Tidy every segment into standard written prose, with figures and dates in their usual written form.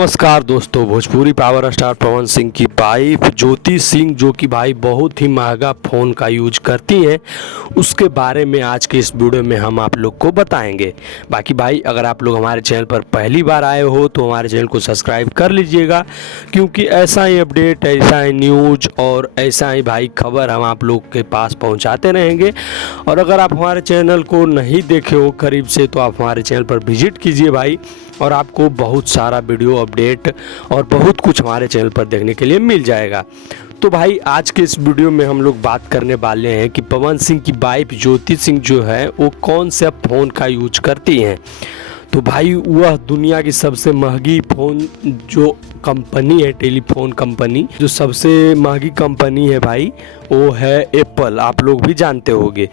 नमस्कार दोस्तों, Bhojpuri power star Pawan Singh की वाइफ ज्योति सिंह जो कि भाई बहुत ही महंगा फ़ोन का यूज करती हैं, उसके बारे में आज के इस वीडियो में हम आप लोग को बताएंगे। बाकी भाई अगर आप लोग हमारे चैनल पर पहली बार आए हो तो हमारे चैनल को सब्सक्राइब कर लीजिएगा, क्योंकि ऐसा ही अपडेट, ऐसा ही न्यूज और ऐसा ही भाई खबर हम आप लोग के पास पहुँचाते रहेंगे। और अगर आप हमारे चैनल को नहीं देखे हो करीब से तो आप हमारे चैनल पर विजिट कीजिए भाई, और आपको बहुत सारा वीडियो अपडेट और बहुत कुछ हमारे चैनल पर देखने के लिए मिल जाएगा। तो भाई आज के इस वीडियो में हम लोग बात करने वाले हैं कि पवन सिंह की वाइफ ज्योति सिंह जो है वो कौन से फ़ोन का यूज करती हैं। तो भाई वह दुनिया की सबसे महंगी फ़ोन जो कंपनी है, टेलीफोन कंपनी, जो सबसे महंगी कंपनी है भाई वो है एप्पल, आप लोग भी जानते होंगे।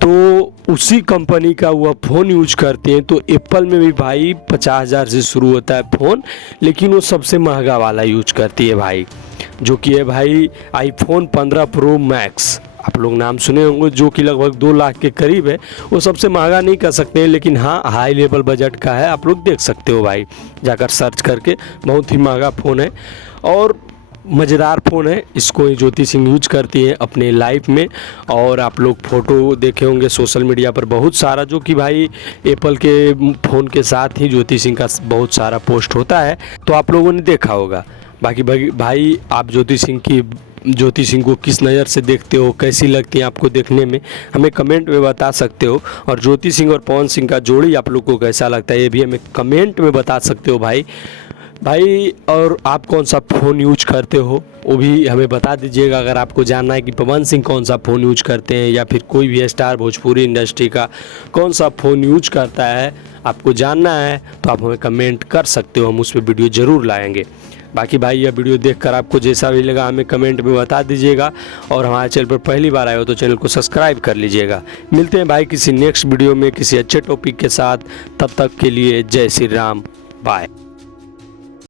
तो उसी कंपनी का वह फ़ोन यूज करते हैं। तो एप्पल में भी भाई 50,000 से शुरू होता है फ़ोन, लेकिन वो सबसे महंगा वाला यूज करती है भाई, जो कि है भाई आईफोन 15 प्रो मैक्स। आप लोग नाम सुने होंगे, जो कि लगभग 2 लाख के करीब है। वो सबसे महंगा नहीं कर सकते हैं, लेकिन हाँ हाई लेवल बजट का है, आप लोग देख सकते हो भाई जाकर सर्च करके। बहुत ही महंगा फ़ोन है और मज़ेदार फ़ोन है। इसको ज्योति सिंह यूज करती है अपने लाइफ में। और आप लोग फ़ोटो देखे होंगे सोशल मीडिया पर बहुत सारा, जो कि भाई एप्पल के फ़ोन के साथ ही ज्योति सिंह का बहुत सारा पोस्ट होता है, तो आप लोगों ने देखा होगा। बाकी भाई आप ज्योति सिंह को किस नज़र से देखते हो, कैसी लगती है आपको देखने में, हमें कमेंट में बता सकते हो। और ज्योति सिंह और पवन सिंह का जोड़ी आप लोग को कैसा लगता है ये भी हमें कमेंट में बता सकते हो भाई। और आप कौन सा फ़ोन यूज करते हो वो भी हमें बता दीजिएगा। अगर आपको जानना है कि पवन सिंह कौन सा फ़ोन यूज करते हैं या फिर कोई भी स्टार भोजपुरी इंडस्ट्री का कौन सा फ़ोन यूज करता है, आपको जानना है तो आप हमें कमेंट कर सकते हो, हम उस पर वीडियो ज़रूर लाएंगे। बाकी भाई यह वीडियो देखकर आपको जैसा भी लगा हमें कमेंट में बता दीजिएगा। और हमारे चैनल पर पहली बार आए हो तो चैनल को सब्सक्राइब कर लीजिएगा। मिलते हैं भाई किसी नेक्स्ट वीडियो में किसी अच्छे टॉपिक के साथ, तब तक के लिए जय श्री राम, बाय।